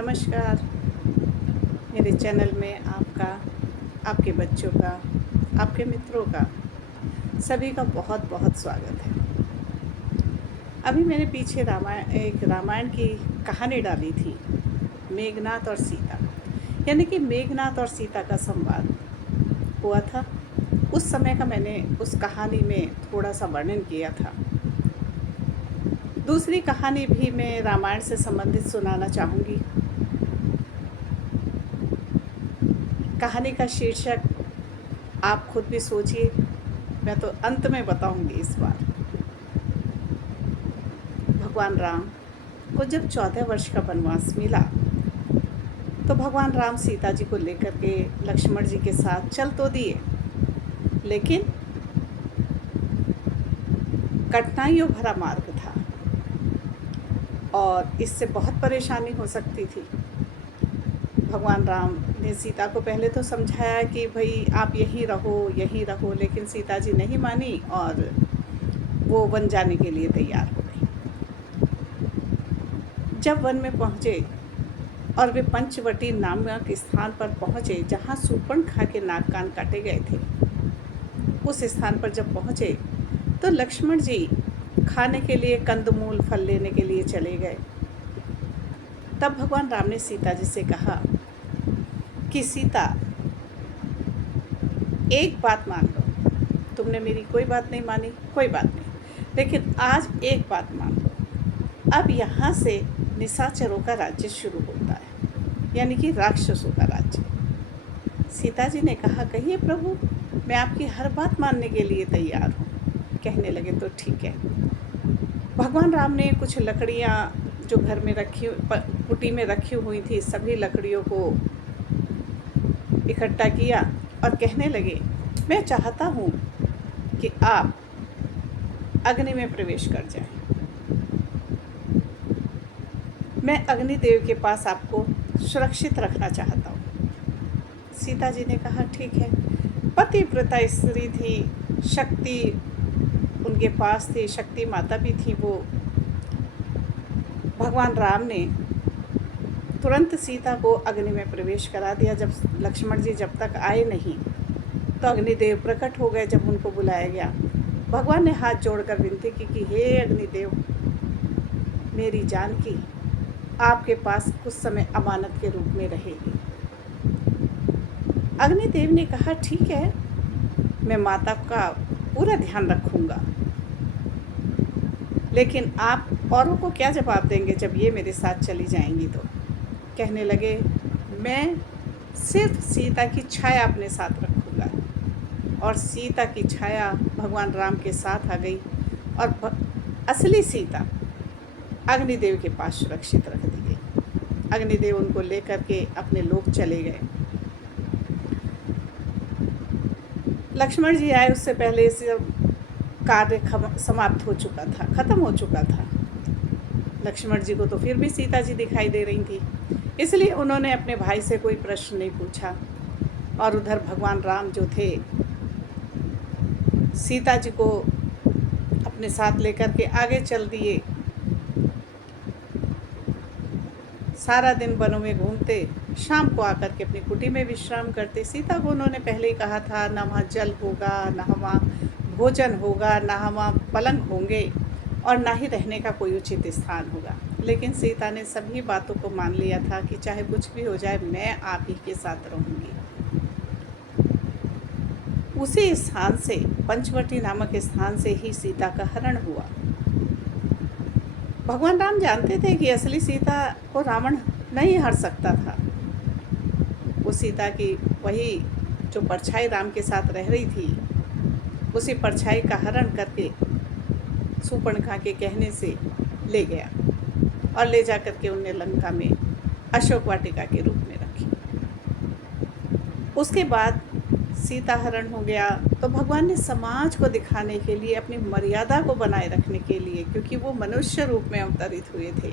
नमस्कार। मेरे चैनल में आपका, आपके बच्चों का, आपके मित्रों का, सभी का बहुत बहुत स्वागत है। अभी मैंने पीछे एक रामायण की कहानी डाली थी, मेघनाथ और सीता। यानी कि मेघनाथ और सीता का संवाद हुआ था। उस समय का मैंने उस कहानी में थोड़ा सा वर्णन किया था। दूसरी कहानी भी मैं रामायण से संबंधित सुनाना चाहूँगी। कहानी का शीर्षक आप खुद भी सोचिए, मैं तो अंत में बताऊंगी इस बार। भगवान राम को जब 14 वर्ष का वनवास मिला तो भगवान राम सीता जी को लेकर के लक्ष्मण जी के साथ चल तो दिए, लेकिन कठिनाइयों भरा मार्ग था और इससे बहुत परेशानी हो सकती थी। भगवान राम ने सीता को पहले तो समझाया कि भाई आप यहीं रहो, लेकिन सीता जी नहीं मानी और वो वन जाने के लिए तैयार हो गई। जब वन में पहुँचे और वे पंचवटी नामक स्थान पर पहुँचे जहाँ शूर्पणखा के नाक कान काटे गए थे, उस स्थान पर जब पहुँचे तो लक्ष्मण जी खाने के लिए कंदमूल फल लेने के लिए चले गए। तब भगवान राम ने सीता जी से कहा कि सीता, एक बात मान लो, तुमने मेरी कोई बात नहीं मानी, कोई बात नहीं, लेकिन आज एक बात मान लो, अब यहाँ से निशाचरों का राज्य शुरू होता है, यानी कि राक्षसों का राज्य। सीता जी ने कहा, कहिए प्रभु, मैं आपकी हर बात मानने के लिए तैयार हूँ। कहने लगे तो ठीक है। भगवान राम ने कुछ लकड़ियाँ जो घर में कुटी में रखी हुई थी, सभी लकड़ियों को इकट्ठा किया और कहने लगे, मैं चाहता हूँ कि आप अग्नि में प्रवेश कर जाएं। मैं अग्निदेव के पास आपको सुरक्षित रखना चाहता हूँ। सीता जी ने कहा, ठीक है। पतिव्रता स्त्री थी, शक्ति उनके पास थी, शक्ति माता भी थी वो। भगवान राम ने तुरंत सीता को अग्नि में प्रवेश करा दिया। जब लक्ष्मण जी जब तक आए नहीं तो अग्निदेव प्रकट हो गए। जब उनको बुलाया गया, भगवान ने हाथ जोड़कर विनती की कि हे अग्निदेव, मेरी जानकी आपके पास कुछ समय अमानत के रूप में रहेगी। अग्निदेव ने कहा, ठीक है, मैं माता का पूरा ध्यान रखूंगा, लेकिन आप औरों को क्या जवाब देंगे जब ये मेरे साथ चली जाएंगी? तो कहने लगे, मैं सिर्फ सीता की छाया अपने साथ रखूंगा। और सीता की छाया भगवान राम के साथ आ गई और असली सीता अग्निदेव के पास सुरक्षित रख दी गई। अग्निदेव उनको लेकर के अपने लोक चले गए। लक्ष्मण जी आए उससे पहले से कार्य समाप्त हो चुका था, खत्म हो चुका था। लक्ष्मण जी को तो फिर भी सीता जी दिखाई दे रही थी, इसलिए उन्होंने अपने भाई से कोई प्रश्न नहीं पूछा। और उधर भगवान राम जो थे, सीता जी को अपने साथ लेकर के आगे चल दिए। सारा दिन वनों में घूमते, शाम को आकर के अपनी कुटी में विश्राम करते। सीता को उन्होंने पहले ही कहा था, ना वहाँ जल होगा, ना वहाँ भोजन होगा, ना वहाँ पलंग होंगे और ना ही रहने का कोई उचित स्थान होगा। लेकिन सीता ने सभी बातों को मान लिया था कि चाहे कुछ भी हो जाए, मैं आप ही के साथ रहूँगी। उसी स्थान से, पंचवटी नामक स्थान से ही सीता का हरण हुआ। भगवान राम जानते थे कि असली सीता को रावण नहीं हर सकता था। वो सीता की वही जो परछाई राम के साथ रह रही थी, उसी परछाई का हरण करके शूर्पणखा के कहने से ले गया और ले जा करके उन्हें लंका में अशोक वाटिका के रूप में रखी। उसके बाद सीता हरण हो गया तो भगवान ने समाज को दिखाने के लिए, अपनी मर्यादा को बनाए रखने के लिए, क्योंकि वो मनुष्य रूप में अवतरित हुए थे,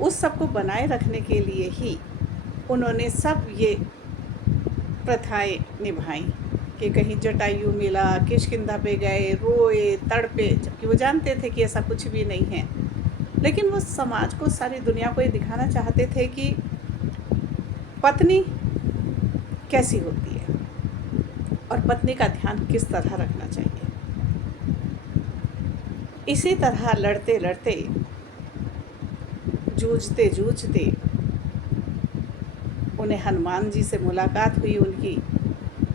उस सब को बनाए रखने के लिए ही उन्होंने सब ये प्रथाएं निभाई कि कहीं जटायु मिला, किष्किंधा पे गए, रोए, तड़पे, जबकि वो जानते थे कि ऐसा कुछ भी नहीं है। लेकिन वो समाज को, सारी दुनिया को ये दिखाना चाहते थे कि पत्नी कैसी होती है और पत्नी का ध्यान किस तरह रखना चाहिए। इसी तरह लड़ते लड़ते, जूझते जूझते उन्हें हनुमान जी से मुलाकात हुई, उनकी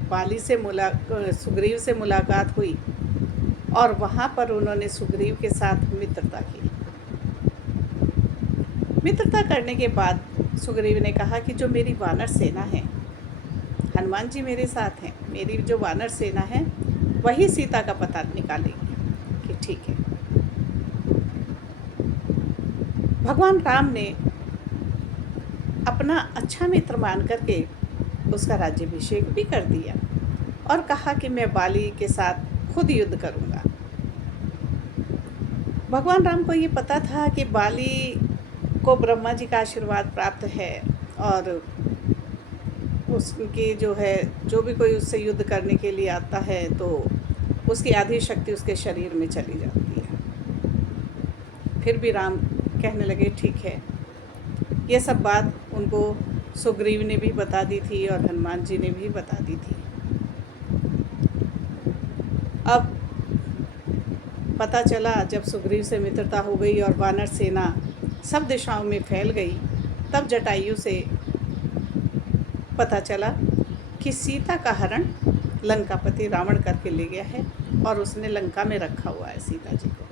बाली से सुग्रीव से मुलाकात हुई और वहाँ पर उन्होंने सुग्रीव के साथ मित्रता की। मित्रता करने के बाद सुग्रीव ने कहा कि जो मेरी वानर सेना है, हनुमान जी मेरे साथ हैं, मेरी जो वानर सेना है वही सीता का पता निकालेगी। कि ठीक है। भगवान राम ने अपना अच्छा मित्र मान करके उसका राज्याभिषेक भी कर दिया और कहा कि मैं बाली के साथ खुद युद्ध करूंगा। भगवान राम को ये पता था कि बाली को ब्रह्मा जी का आशीर्वाद प्राप्त है और उसकी जो भी कोई उससे युद्ध करने के लिए आता है तो उसकी आधी शक्ति उसके शरीर में चली जाती है। फिर भी राम कहने लगे ठीक है। ये सब बात उनको सुग्रीव ने भी बता दी थी और हनुमान जी ने भी बता दी थी। अब पता चला जब सुग्रीव से मित्रता हो गई और वानर सेना सब दिशाओं में फैल गई, तब जटायु से पता चला कि सीता का हरण लंकापति रावण करके ले गया है और उसने लंका में रखा हुआ है सीता जी को।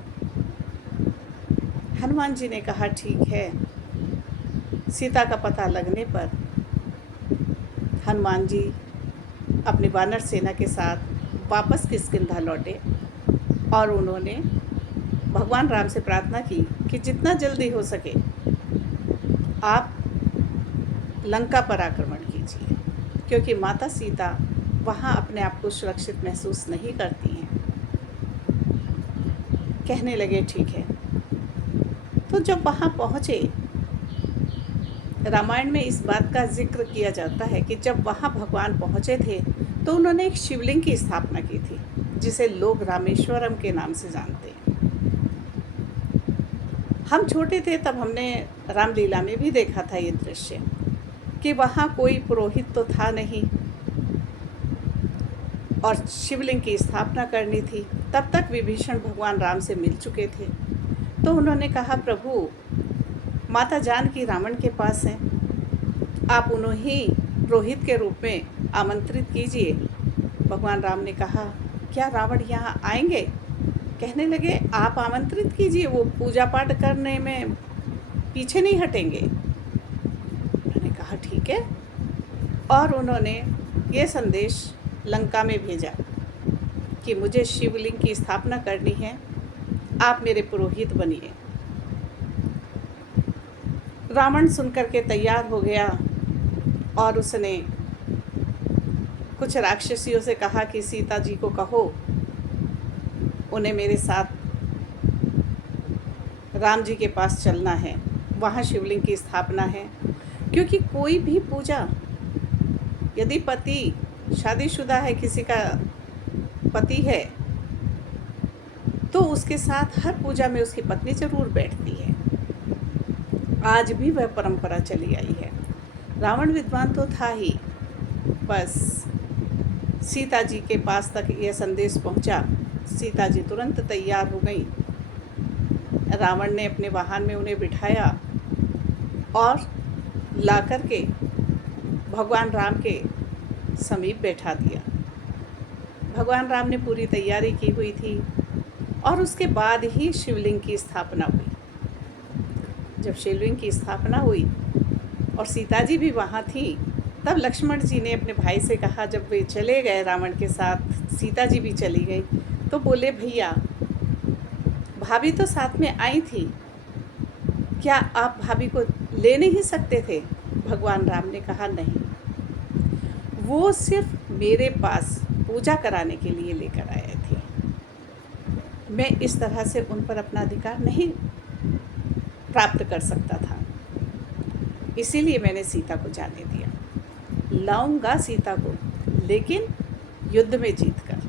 हनुमान जी ने कहा ठीक है। सीता का पता लगने पर हनुमान जी अपनी वानर सेना के साथ वापस किष्किंधा लौटे और उन्होंने भगवान राम से प्रार्थना की कि जितना जल्दी हो सके आप लंका पर आक्रमण कीजिए, क्योंकि माता सीता वहाँ अपने आप को सुरक्षित महसूस नहीं करती हैं। कहने लगे ठीक है। तो जब वहाँ पहुँचे, रामायण में इस बात का जिक्र किया जाता है कि जब वहाँ भगवान पहुँचे थे तो उन्होंने एक शिवलिंग की स्थापना की थी, जिसे लोग रामेश्वरम के नाम से जानते हैं। हम छोटे थे तब हमने रामलीला में भी देखा था ये दृश्य कि वहाँ कोई पुरोहित तो था नहीं और शिवलिंग की स्थापना करनी थी। तब तक विभीषण भगवान राम से मिल चुके थे। तो उन्होंने कहा प्रभु, माता जानकी रावण के पास हैं, आप उन्हें ही पुरोहित के रूप में आमंत्रित कीजिए। भगवान राम ने कहा क्या रावण यहाँ आएंगे? कहने लगे आप आमंत्रित कीजिए, वो पूजा पाठ करने में पीछे नहीं हटेंगे। मैंने कहा ठीक है। और उन्होंने ये संदेश लंका में भेजा कि मुझे शिवलिंग की स्थापना करनी है, आप मेरे पुरोहित बनिए। रावण सुनकर के तैयार हो गया और उसने कुछ राक्षसियों से कहा कि सीता जी को कहो उन्हें मेरे साथ राम जी के पास चलना है, वहाँ शिवलिंग की स्थापना है। क्योंकि कोई भी पूजा, यदि पति शादीशुदा है, किसी का पति है, तो उसके साथ हर पूजा में उसकी पत्नी जरूर बैठती है। आज भी वह परंपरा चली आई है। रावण विद्वान तो था ही, बस सीता जी के पास तक यह संदेश पहुंचा। सीता जी तुरंत तैयार हो गई। रावण ने अपने वाहन में उन्हें बिठाया और लाकर के भगवान राम के समीप बैठा दिया। भगवान राम ने पूरी तैयारी की हुई थी और उसके बाद ही शिवलिंग की स्थापना हुई। जब शिवलिंग की स्थापना हुई और सीता जी भी वहाँ थी, तब लक्ष्मण जी ने अपने भाई से कहा, जब वे चले गए रावण के साथ, सीता जी भी चली गई, तो बोले भैया भाभी तो साथ में आई थी, क्या आप भाभी को ले नहीं सकते थे? भगवान राम ने कहा नहीं, वो सिर्फ मेरे पास पूजा कराने के लिए लेकर आए थे, मैं इस तरह से उन पर अपना अधिकार नहीं प्राप्त कर सकता था, इसीलिए मैंने सीता को जाने दिया। लाऊंगा सीता को, लेकिन युद्ध में जीत कर।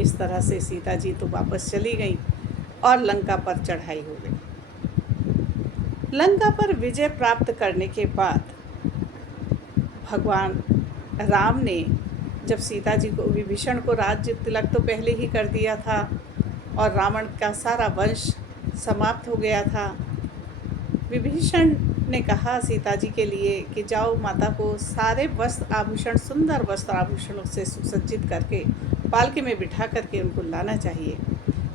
इस तरह से सीता जी तो वापस चली गई और लंका पर चढ़ाई हो गई। लंका पर विजय प्राप्त करने के बाद भगवान राम ने जब सीता जी को, विभीषण को राज्य तिलक तो पहले ही कर दिया था और रावण का सारा वंश समाप्त हो गया था। विभीषण ने कहा सीता जी के लिए कि जाओ माता को सारे वस्त्र आभूषण, सुंदर वस्त्र आभूषणों से सुसज्जित करके पालकी में बिठा करके उनको लाना चाहिए।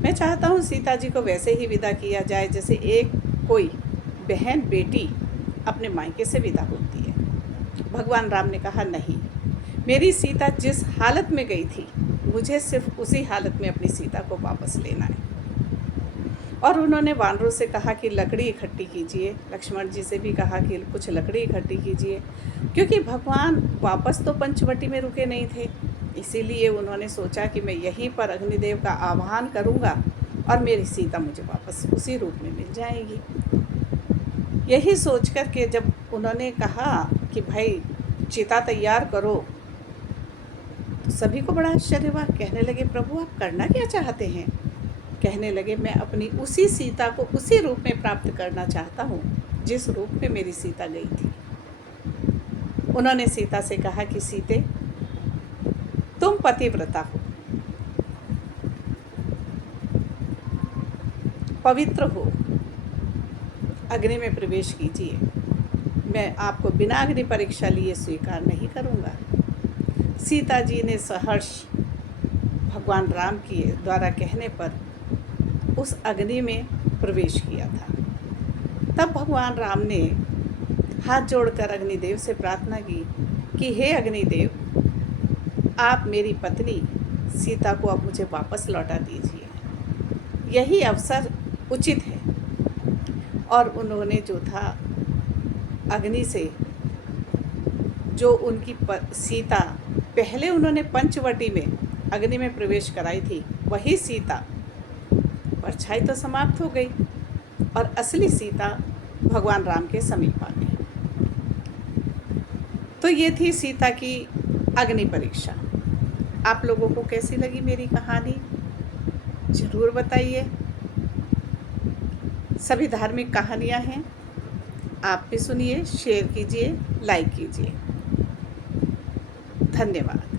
मैं चाहता हूँ सीता जी को वैसे ही विदा किया जाए जैसे एक कोई बहन बेटी अपने मायके से विदा होती है। भगवान राम ने कहा नहीं, मेरी सीता जिस हालत में गई थी मुझे सिर्फ उसी हालत में अपनी सीता को वापस लेना है। और उन्होंने वानरों से कहा कि लकड़ी इकट्ठी कीजिए, लक्ष्मण जी से भी कहा कि कुछ लकड़ी इकट्ठी कीजिए, क्योंकि भगवान वापस तो पंचवटी में रुके नहीं थे। इसीलिए उन्होंने सोचा कि मैं यहीं पर अग्निदेव का आह्वान करूंगा और मेरी सीता मुझे वापस उसी रूप में मिल जाएगी। यही सोच कर के जब उन्होंने कहा कि भाई चिता तैयार करो, तो सभी को बड़ा आश्चर्य हुआ। कहने लगे प्रभु आप करना क्या चाहते हैं? कहने लगे मैं अपनी उसी सीता को उसी रूप में प्राप्त करना चाहता हूँ जिस रूप में मेरी सीता गई थी। उन्होंने सीता से कहा कि सीते, तुम पतिव्रता हो, पवित्र हो, अग्नि में प्रवेश कीजिए। मैं आपको बिना अग्नि परीक्षा लिए स्वीकार नहीं करूँगा। सीता जी ने सहर्ष भगवान राम के द्वारा कहने पर उस अग्नि में प्रवेश किया था। तब भगवान राम ने हाथ जोड़कर अग्निदेव से प्रार्थना की कि हे अग्निदेव, आप मेरी पत्नी सीता को अब मुझे वापस लौटा दीजिए, यही अवसर उचित है। और उन्होंने जो था अग्नि से जो उनकी सीता पहले उन्होंने पंचवटी में अग्नि में प्रवेश कराई थी, वही सीता परछाई तो समाप्त हो गई और असली सीता भगवान राम के समीप आ गई। तो ये थी सीता की अग्नि परीक्षा। आप लोगों को कैसी लगी मेरी कहानी ज़रूर बताइए। सभी धार्मिक कहानियाँ हैं, आप भी सुनिए, शेयर कीजिए, लाइक कीजिए। धन्यवाद।